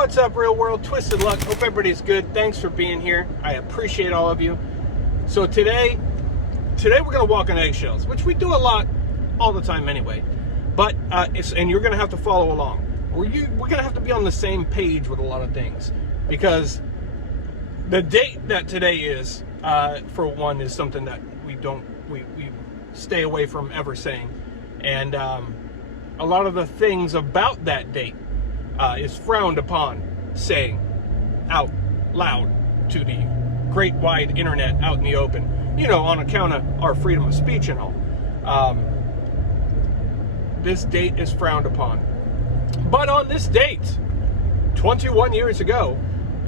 What's up, real world? Twisted Luck. Hope everybody's good. Thanks for being here. I appreciate all of you. So today we're going to walk on eggshells, which we do a lot all the time anyway. But and you're going to have to follow along. We're going to have to be on the same page with a lot of things, because the date that today is, for one, is something that we stay away from ever saying, and a lot of the things about that date is frowned upon saying out loud to the great wide internet, out in the open, on account of our freedom of speech and all. This date is frowned upon. But on this date, 21 years ago,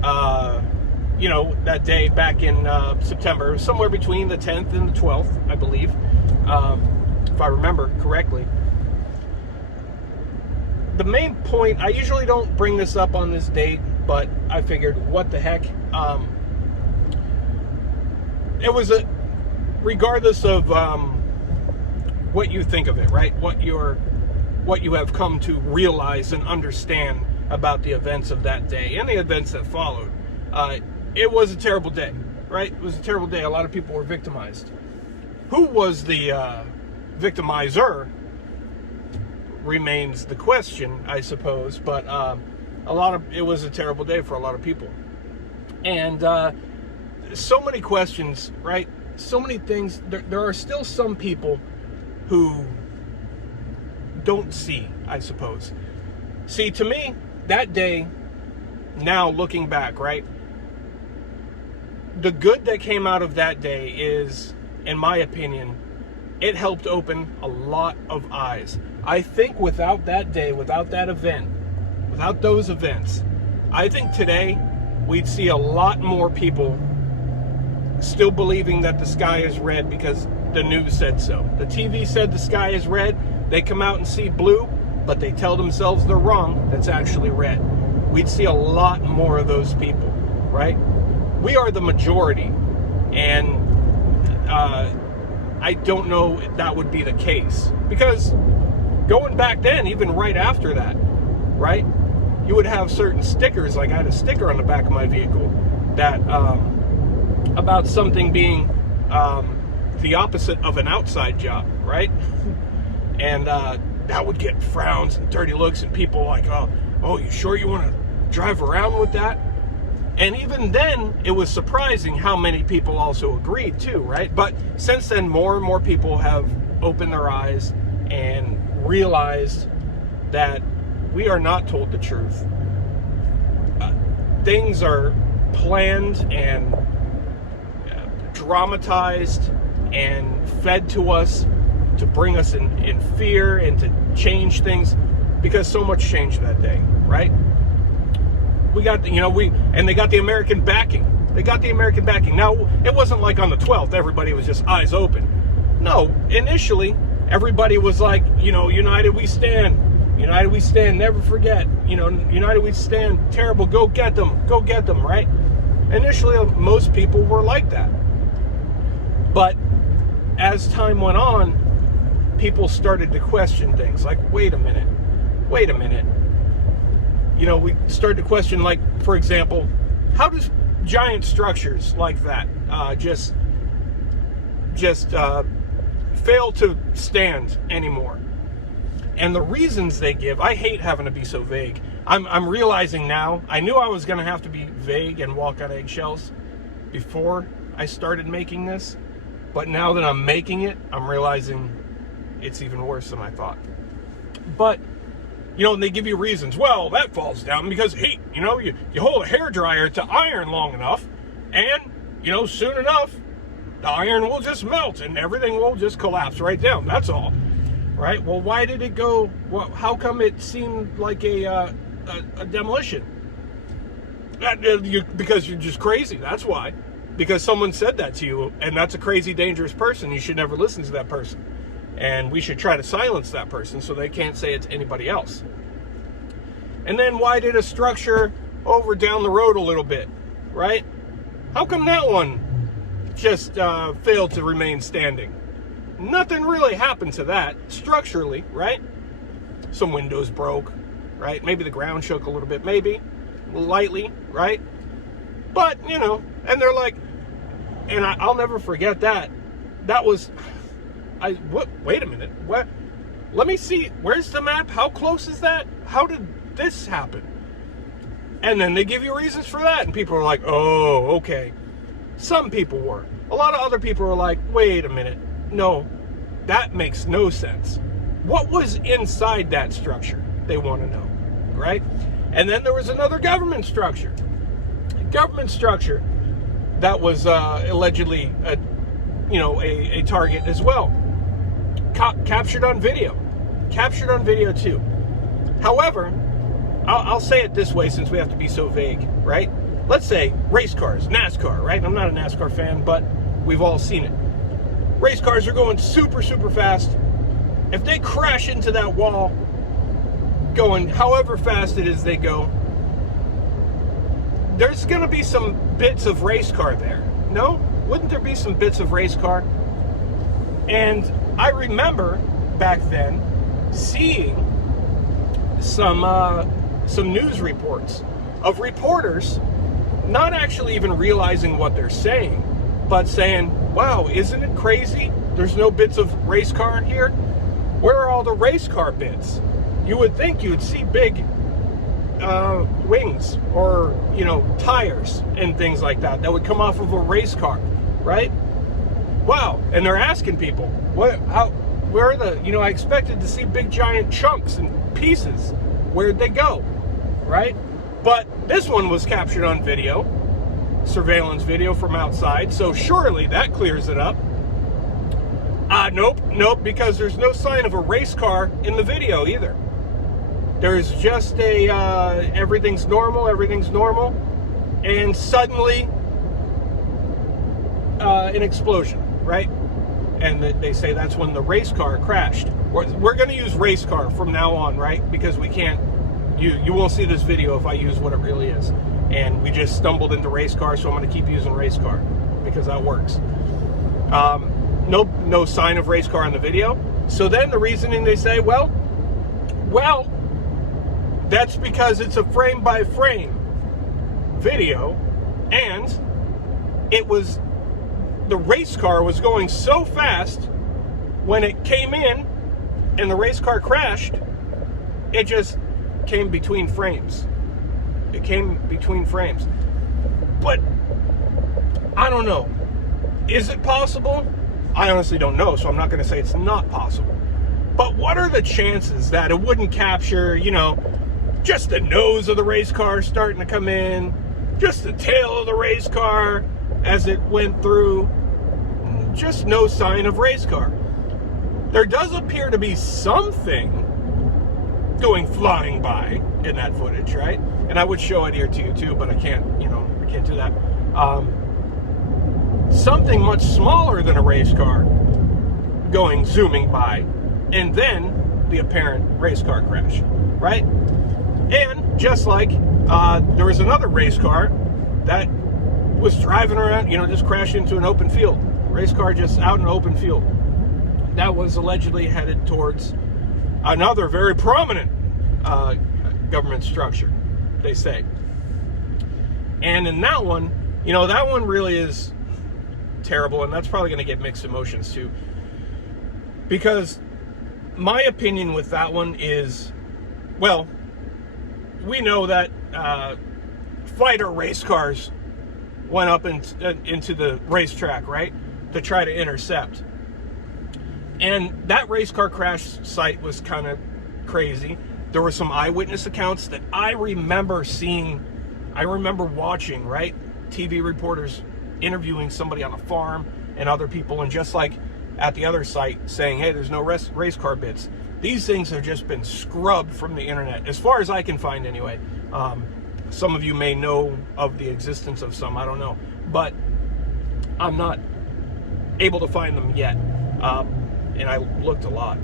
that day back in September, somewhere between the 10th and the 12th, I believe, if I remember correctly. The main point, I usually don't bring this up on this date, but I figured, what the heck? It was regardless of what you think of it, right? What you have come to realize and understand about the events of that day and the events that followed. It was a terrible day, right? It was a terrible day. A lot of people were victimized. Who was the victimizer remains the question, I suppose. But it was a terrible day for a lot of people. And so many questions, right? So many things. There are still some people who don't see, I suppose. See, to me, that day, now looking back, right? The good that came out of that day is, in my opinion, it helped open a lot of eyes. I think without that day, without that event, without those events, I think today we'd see a lot more people still believing that the sky is red because the news said so. The TV said the sky is red. They come out and see blue, but they tell themselves they're wrong. That's actually red. We'd see a lot more of those people, right? We are the majority, and I don't know if that would be the case, because going back then, even right after that, right, you would have certain stickers. Like I had a sticker on the back of my vehicle that about something being the opposite of an outside job, right? And that would get frowns and dirty looks, and people like, oh, you sure you want to drive around with that? And even then, it was surprising how many people also agreed too, right? But since then, more and more people have opened their eyes and realized that we are not told the truth. Things are planned and dramatized and fed to us to bring us in fear and to change things, because so much changed that day, right? We got, and they got the American backing. They got the American backing. Now, it wasn't like on the 12th, everybody was just eyes open. No, initially, everybody was like, united we stand. United we stand, never forget. United we stand, terrible, go get them, right? Initially, most people were like that. But as time went on, people started to question things like, wait a minute. We started to question, like, for example, how does giant structures like that just fail to stand anymore? And the reasons they give, I hate having to be so vague. I'm realizing now, I knew I was going to have to be vague and walk on eggshells before I started making this, but now that I'm making it, I'm realizing it's even worse than I thought. But and they give you reasons. Well, that falls down because heat. You hold a hairdryer to iron long enough, and, soon enough, the iron will just melt and everything will just collapse right down. That's all. Right? Well, why did it go? Well, how come it seemed like a demolition? Because you're just crazy. That's why. Because someone said that to you, and that's a crazy, dangerous person. You should never listen to that person. And we should try to silence that person so they can't say it to anybody else. And then why did a structure over down the road a little bit, right? How come that one just failed to remain standing? Nothing really happened to that structurally, right? Some windows broke, right? Maybe the ground shook a little bit, maybe. lightly, right? But, you know, and they're like, and I'll never forget that. That was, wait a minute, what? Let me see, where's the map? How close is that? How did this happen? And then they give you reasons for that, and people are like, oh, okay. Some people were. A lot of other people were like, wait a minute, no, that makes no sense. What was inside that structure? They want to know, right? And then there was another government structure. That was allegedly a target as well. Captured on video too. However, I'll say it this way since we have to be so vague, right? Let's say race cars, NASCAR, right? I'm not a NASCAR fan, but we've all seen it. Race cars are going super, super fast. If they crash into that wall, going however fast it is they go, there's going to be some bits of race car there. No? Wouldn't there be some bits of race car? And I remember back then seeing some news reports of reporters not actually even realizing what they're saying, but saying, wow, isn't it crazy? There's no bits of race car in here. Where are all the race car bits? You would think you'd see big wings or, tires and things like that would come off of a race car, right? Wow. And they're asking people, where are the, I expected to see big giant chunks and pieces. Where'd they go? Right? But this one was captured on video, surveillance video from outside, so surely that clears it up. Nope, because there's no sign of a race car in the video either. There's just everything's normal, and suddenly an explosion, right? And they say that's when the race car crashed. We're going to use race car from now on, right? Because we can't, you won't see this video if I use what it really is. And we just stumbled into race car, so I'm going to keep using race car because that works. No sign of race car in the video. So then the reasoning they say, well, that's because it's a frame by frame video, and the race car was going so fast when it came in and the race car crashed, it just came between frames. It came between frames. But I don't know. Is it possible? I honestly don't know, so I'm not going to say it's not possible. But what are the chances that it wouldn't capture, just the nose of the race car starting to come in, just the tail of the race car as it went through, just no sign of race car? There does appear to be something going flying by in that footage, right? And I would show it here to you too, but I can't, I can't do that. Something much smaller than a race car zooming by, and then the apparent race car crash, right? And just like there was another race car that was driving around, just crashed into an open field. Race car just out in an open field. That was allegedly headed towards another very prominent government structure, they say. And in that one, that one really is terrible, and that's probably going to get mixed emotions too. Because my opinion with that one is, well, we know that fighter race cars went up into the racetrack, right, to try to intercept. And that race car crash site was kind of crazy. There were some eyewitness accounts that I remember seeing. I remember watching, right, TV reporters interviewing somebody on a farm and other people, and just like at the other site saying, hey, there's no race car bits. These things have just been scrubbed from the internet, as far as I can find anyway. Some of you may know of the existence of some, I don't know. But I'm not able to find them yet. And I looked a lot.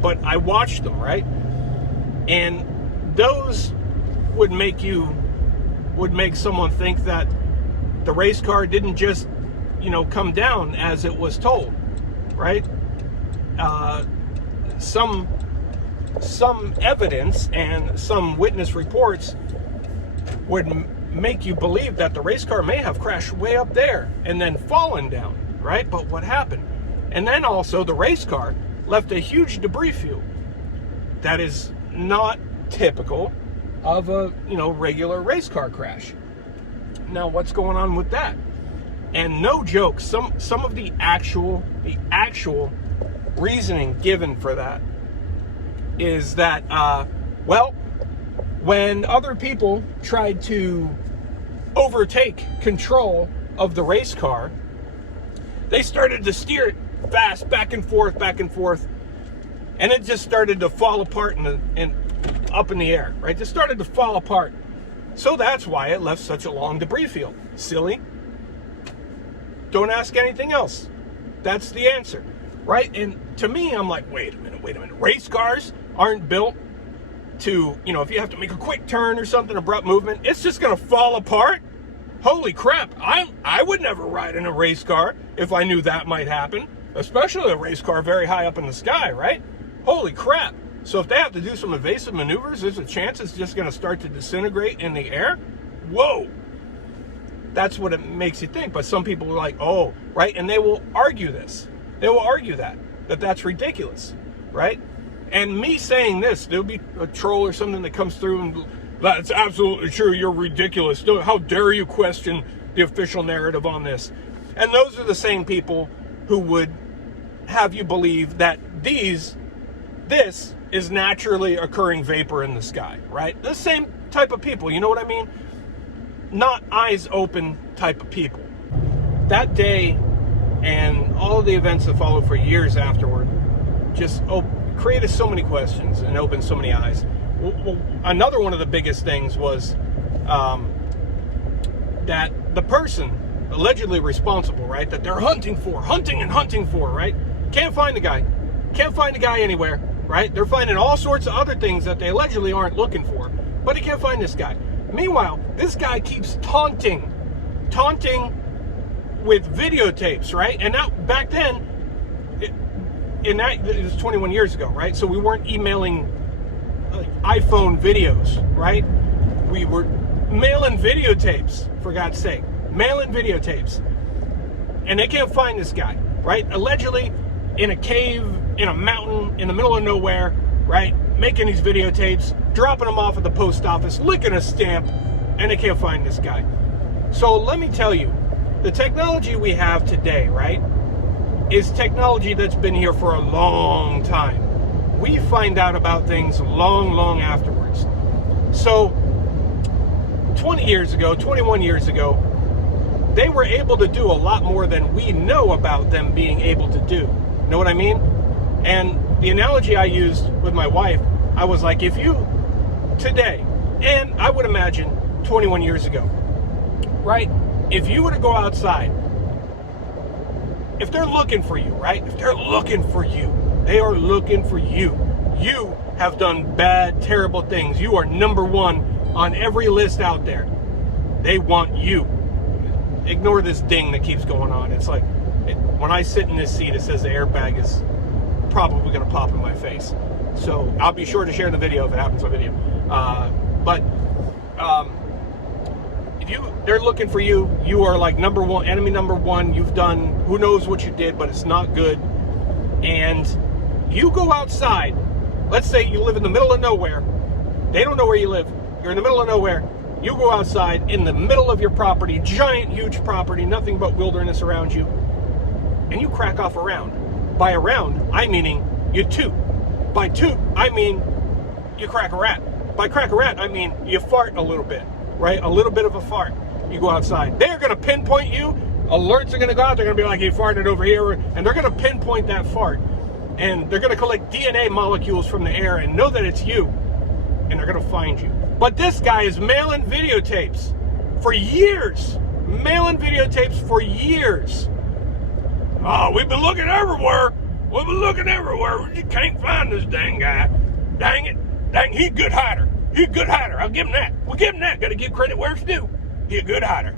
But I watched them, right? And those would make someone think that the race car didn't just, come down as it was told, right? Some evidence and some witness reports make you believe that the race car may have crashed way up there and then fallen down, right? But what happened? And then also the race car left a huge debris field that is not typical of a, regular race car crash. Now, what's going on with that? And no joke, some of the actual reasoning given for that is that, when other people tried to overtake control of the race car, they started to steer it fast, back and forth, and it just started to fall apart and up in the air, right? It started to fall apart. So that's why it left such a long debris field. Silly. Don't ask anything else. That's the answer, right? And to me, I'm like, wait a minute. Race cars aren't built to, if you have to make a quick turn or something, abrupt movement, it's just going to fall apart. Holy crap. I would never ride in a race car if I knew that might happen, especially a race car very high up in the sky, right? Holy crap. So if they have to do some evasive maneuvers, there's a chance it's just going to start to disintegrate in the air. Whoa. That's what it makes you think. But some people are like, oh, right? And they will argue this. They will argue that's ridiculous, right? And me saying this, there'll be a troll or something that comes through and that's absolutely true. You're ridiculous. How dare you question the official narrative on this? And those are the same people who would have you believe that this is naturally occurring vapor in the sky, right? The same type of people, you know what I mean? Not eyes open type of people. That day and all of the events that followed for years afterward just created so many questions and opened so many eyes. Well, another one of the biggest things was that the person allegedly responsible, right, that they're hunting for, right, can't find the guy anywhere, right? They're finding all sorts of other things that they allegedly aren't looking for, but he can't find this guy. Meanwhile, this guy keeps taunting with videotapes, right? And now, back then, it was 21 years ago, right? So we weren't emailing iPhone videos, right? We were mailing videotapes, for God's sake. Mailing videotapes. And they can't find this guy, right? Allegedly in a cave, in a mountain, in the middle of nowhere, right? Making these videotapes, dropping them off at the post office, licking a stamp, and they can't find this guy. So let me tell you, the technology we have today, right, is technology that's been here for a long time. We find out about things long afterwards. So 20 years ago, 21 years ago, they were able to do a lot more than we know about them being able to do. You know what I mean? And the analogy I used with my wife, I was like, if you today, and I would imagine 21 years ago, right? If you were to go outside, if they're looking for you, right? If they're looking for you, they are looking for you. You have done bad, terrible things. You are number one on every list out there. They want you. Ignore this ding that keeps going on. It's like, when I sit in this seat, it says the airbag is probably going to pop in my face. So I'll be sure to share the video if it happens on video. If they're looking for you, you are like number one, enemy number one. You've done who knows what you did, but it's not good. And you go outside. Let's say you live in the middle of nowhere. They don't know where you live. You're in the middle of nowhere. You go outside in the middle of your property, giant, huge property, nothing but wilderness around you, and you crack off a round. By a round, I'm meaning you toot. By toot, I mean you crack a rat. By crack a rat, I mean you fart a little bit, right? A little bit of a fart. You go outside. They're going to pinpoint you. Alerts are going to go out. They're going to be like, you farted over here. And they're going to pinpoint that fart. And they're going to collect DNA molecules from the air and know that it's you. And they're going to find you. But this guy is mailing videotapes for years. Mailing videotapes for years. Oh, we've been looking everywhere. We've been looking everywhere. We just can't find this dang guy. Dang it. Dang, he's a good hider. He's a good hider. I'll give him that. We'll give him that. Got to give credit where it's due. He's a good hider.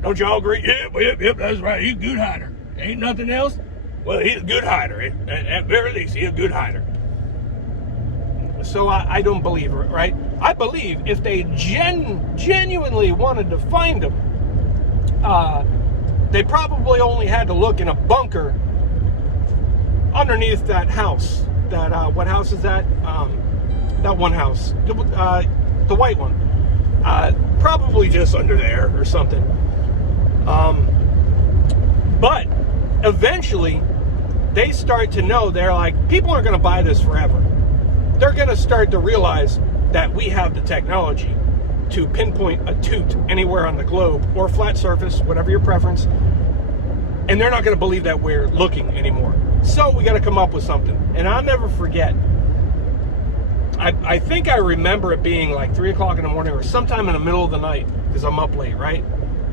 Don't y'all agree? Yep, that's right. He's a good hider. Ain't nothing else? Well, he's a good hider. At very least, he's a good hider. So I don't believe it, right? I believe if they genuinely wanted to find him, they probably only had to look in a bunker underneath that house. That what house is that? That one house, the white one. Probably just under there or something. But eventually, they start to know, they're like, people aren't going to buy this forever. They're going to start to realize that we have the technology to pinpoint a toot anywhere on the globe, or flat surface, whatever your preference. And they're not going to believe that we're looking anymore. So we got to come up with something. And I'll never forget. I think I remember it being like 3 o'clock in the morning or sometime in the middle of the night, because I'm up late, right?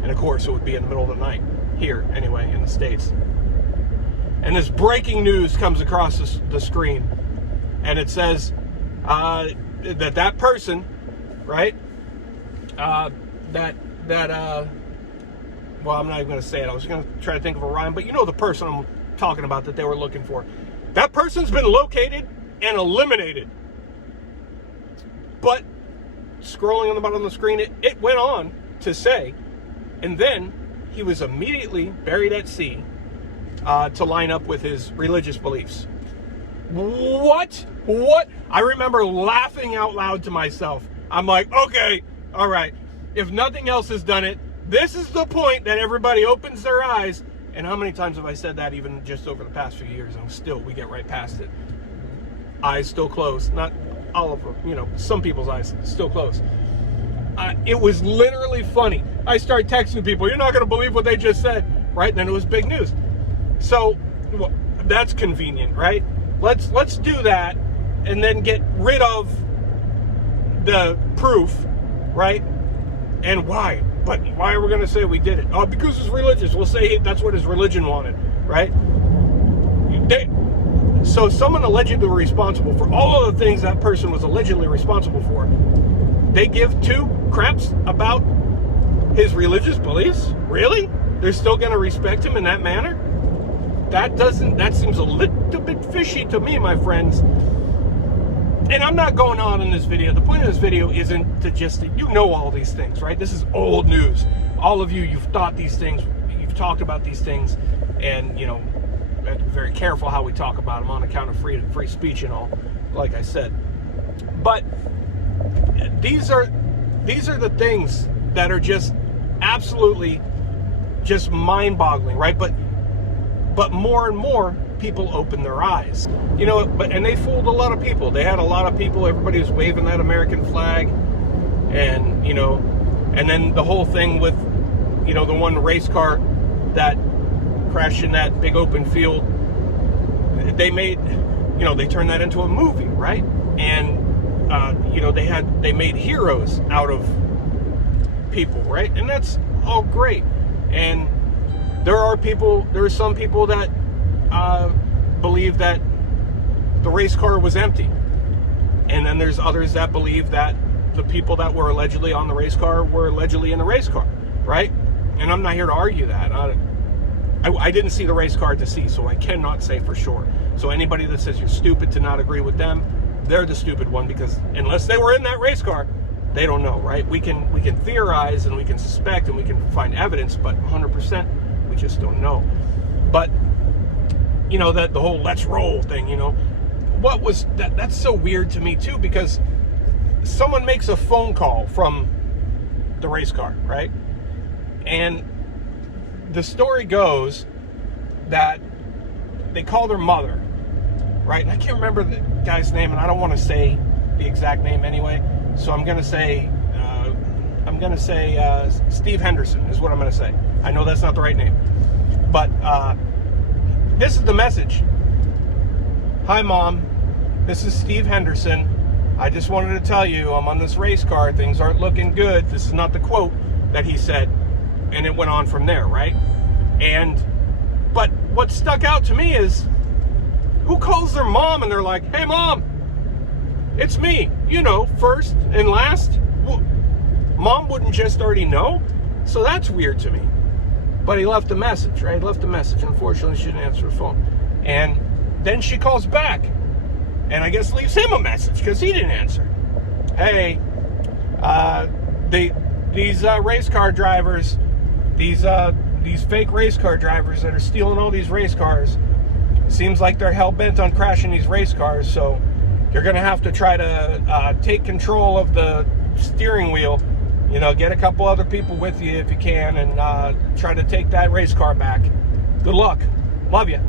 And of course it would be in the middle of the night here, anyway, in the States. And this breaking news comes across the screen, and it says that person, right? Well, I'm not even going to say it. I was going to try to think of a rhyme, but you know the person I'm talking about that they were looking for. That person's been located and eliminated. But scrolling on the bottom of the screen, it went on to say, and then he was immediately buried at sea to line up with his religious beliefs. What? I remember laughing out loud to myself. I'm like, okay, all right. If nothing else has done it, this is the point that everybody opens their eyes. And how many times have I said that even just over the past few years? And still, we get right past it. Eyes still closed. Not all of them, some people's eyes still closed. It was literally funny. I started texting people, you're not going to believe what they just said, right? And then it was big news. So that's convenient, right? Let's do that and then get rid of the proof, right? And why? But why are we going to say we did it? Oh, because it's religious. We'll say that's what his religion wanted, right? So someone allegedly responsible for all of the things that person was allegedly responsible for, they give two craps about his religious beliefs? Really? They're still going to respect him in that manner? That seems a little bit fishy to me, my friends. And I'm not going on in this video. The point of this video isn't to just, you know all these things, right? This is old news. All of you, you've thought these things, you've talked about these things, and, we have to be very careful how we talk about them on account of free speech and all, like I said. But these are the things that are just absolutely just mind-boggling, right? But more and more people open their eyes, and they fooled a lot of people. They had a lot of people, everybody was waving that American flag, and and then the whole thing with the one race car that crashed in that big open field, they made they turned that into a movie, right? And they made heroes out of people, right? And that's all great. And there are some people that believe that the race car was empty. And then there's others that believe that the people that were allegedly on the race car were allegedly in the race car, right? And I'm not here to argue that. I didn't see the race car to see, so I cannot say for sure. So anybody that says you're stupid to not agree with them, they're the stupid one, because unless they were in that race car, they don't know, right? We can theorize and we can suspect and we can find evidence, but 100%, we just don't know. But that the whole let's roll thing, what was that? That's so weird to me too, because someone makes a phone call from the race car, right? And the story goes that they call their mother, right? And I can't remember the guy's name, and I don't want to say the exact name anyway, so I'm gonna say Steve Henderson is what I'm gonna say. I know that's not the right name, but this is the message. Hi, Mom. This is Steve Henderson. I just wanted to tell you I'm on this race car. Things aren't looking good. This is not the quote that he said. And it went on from there, right? But what stuck out to me is, who calls their mom and they're like, hey, Mom, it's me, first and last. Well, Mom wouldn't just already know? So that's weird to me. But he left a message, right? Unfortunately, she didn't answer the phone. And then she calls back. and I guess leaves him a message because he didn't answer. Hey, these race car drivers, these fake race car drivers that are stealing all these race cars, seems like they're hell-bent on crashing these race cars, so you're going to have to try to take control of the steering wheel. You know, get a couple other people with you if you can, and try to take that race car back. Good luck. Love you.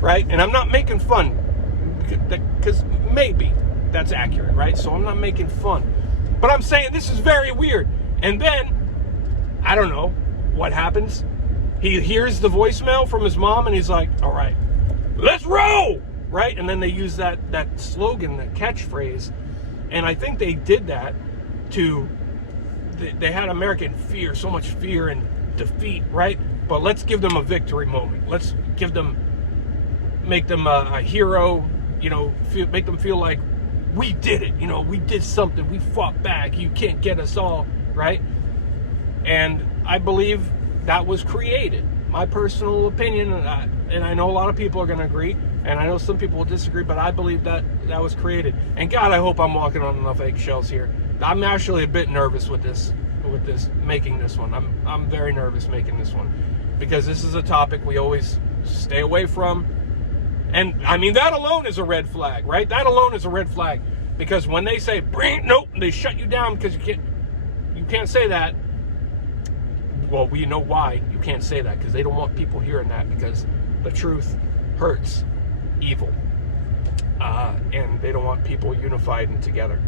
Right? And I'm not making fun, because maybe that's accurate, right? So I'm not making fun. But I'm saying this is very weird. And then, I don't know what happens. He hears the voicemail from his mom, and he's like, all right, let's roll! Right? And then they use that slogan, that catchphrase. And I think they did that to... They had American fear, so much fear and defeat, right? But let's give them a victory moment. Let's give them, make them a hero, you know, make them feel like we did it, you know, we did something, we fought back, you can't get us all, right? And I believe that was created. My personal opinion, and I know a lot of people are going to agree, and I know some people will disagree, but I believe that was created. And God, I hope I'm walking on enough eggshells here. I'm actually a bit nervous with this making this one. I'm very nervous making this one, because this is a topic we always stay away from. And I mean, that alone is a red flag, right? That alone is a red flag, because when they say nope, they shut you down because you can't say that. Well, we know why you can't say that, because they don't want people hearing that, because the truth hurts evil, and they don't want people unified and together.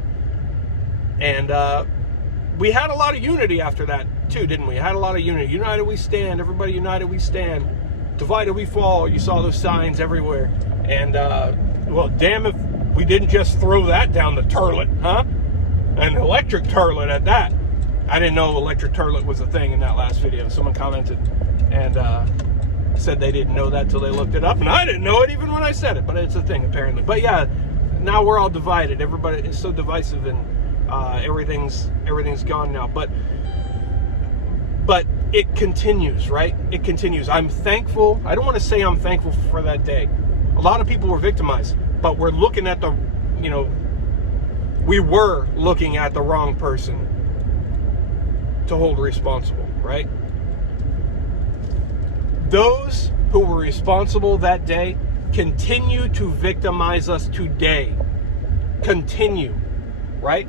And we had a lot of unity after that, too, didn't we? Had a lot of unity. United we stand. Everybody united we stand. Divided we fall. You saw those signs everywhere. And, well, damn if we didn't just throw that down the toilet, huh? An electric toilet at that. I didn't know electric toilet was a thing in that last video. Someone commented and said they didn't know that till they looked it up. And I didn't know it even when I said it. But it's a thing, apparently. But, yeah, now we're all divided. Everybody is so divisive, and everything's gone now, but it continues, right? It continues. I'm thankful. I don't want to say I'm thankful for that day. A lot of people were victimized, but we're looking at we were looking at the wrong person to hold responsible, right? Those who were responsible that day continue to victimize us today. Continue, right?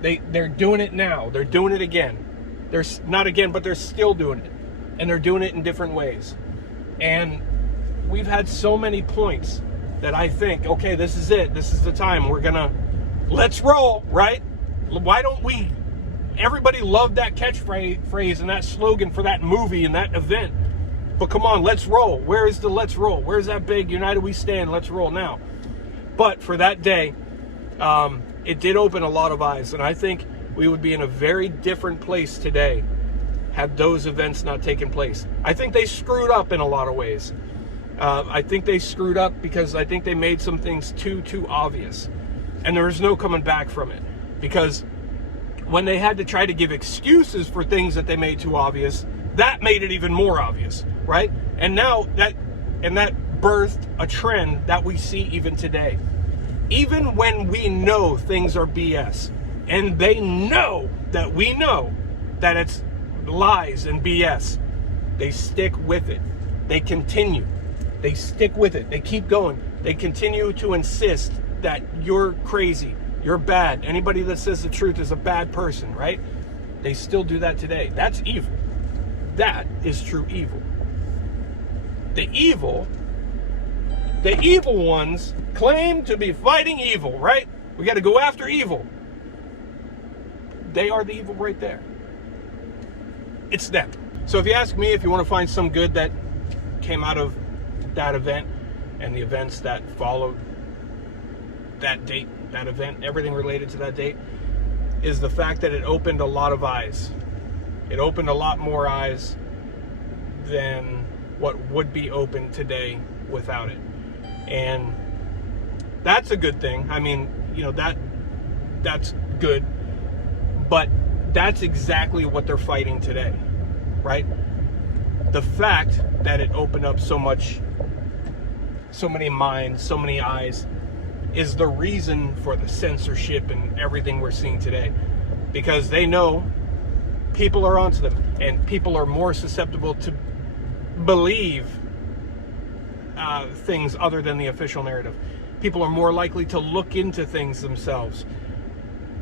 They're doing it now. They're doing it again. They're not again, but they're still doing it. And they're doing it in different ways. And we've had so many points that I think, okay, this is it. This is the time. Let's roll, right? Why don't we? Everybody loved that catchphrase and that slogan for that movie and that event. But come on, let's roll. Where is the let's roll? Where's that big United We Stand, let's roll now? But for that day, it did open a lot of eyes, and I think we would be in a very different place today had those events not taken place. I think they screwed up in a lot of ways. I think they screwed up because I think they made some things too obvious, and there was no coming back from it, because when they had to try to give excuses for things that they made too obvious, that made it even more obvious, right? And now that birthed a trend that we see even today. Even when we know things are BS, and they know that we know that it's lies and BS, they stick with it. They continue. They stick with it. They keep going. They continue to insist that you're crazy, you're bad. Anybody that says the truth is a bad person, right? They still do that today. That's evil. That is true evil. The evil ones claim to be fighting evil, right? We got to go after evil. They are the evil right there. It's them. So if you ask me, if you want to find some good that came out of that event and the events that followed that date, that event, everything related to that date, is the fact that it opened a lot of eyes. It opened a lot more eyes than what would be open today without it. And that's a good thing. I mean, that's good. But that's exactly what they're fighting today, right? The fact that it opened up so many minds, so many eyes, is the reason for the censorship and everything we're seeing today, because they know people are onto them, and people are more susceptible to believe things other than the official narrative. People are more likely to look into things themselves,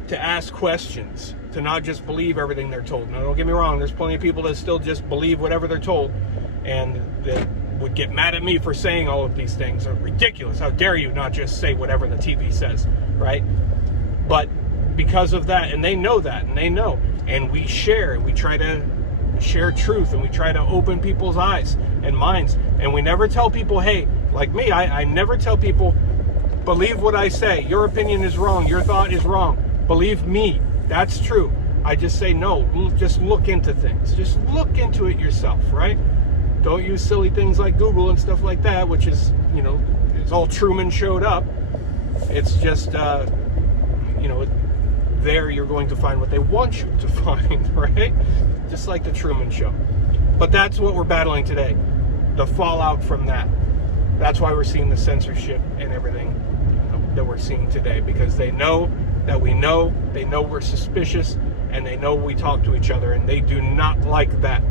to ask questions, to not just believe everything they're told. Now, don't get me wrong, there's plenty of people that still just believe whatever they're told, and that would get mad at me for saying all of these things. Are ridiculous. How dare you not just say whatever the TV says, right? But because of that, and they know that, and they know, and we share, and we try to share truth, and we try to open people's eyes and minds, and we never tell people, hey, like me, I never tell people, believe what I say, your opinion is wrong, your thought is wrong, believe me, that's true. I just say, no, just look into things, just look into it yourself, right? Don't use silly things like Google and stuff like that, which is, you know, it's all Truman showed up. It's just, you know, there you're going to find what they want you to find, right? Just like the Truman Show. But that's what we're battling today, the fallout from that. That's why we're seeing the censorship and everything, you know, that we're seeing today, because they know that we know, they know we're suspicious, and they know we talk to each other, and they do not like that.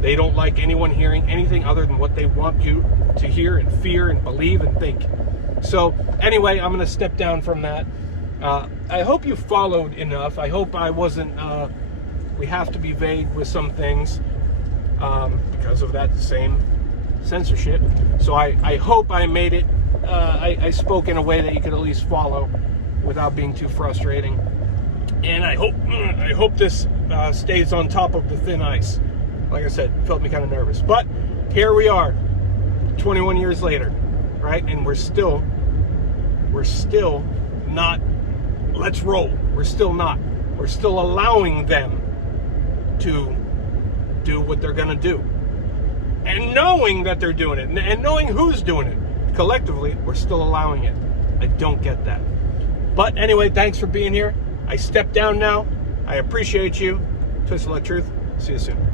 They don't like anyone hearing anything other than what they want you to hear and fear and believe and think. So anyway, I'm going to step down from that. I hope you followed enough. I hope I wasn't, we have to be vague with some things because of that same censorship. So I hope I made it, I spoke in a way that you could at least follow without being too frustrating. And I hope this stays on top of the thin ice. Like I said, felt me kind of nervous. But here we are, 21 years later, right? And we're still not, let's roll. We're still not. We're still allowing them to do what they're going to do. And knowing that they're doing it, and knowing who's doing it, collectively, we're still allowing it. I don't get that. But anyway, thanks for being here. I step down now. I appreciate you. Twisted Luck Truth. See you soon.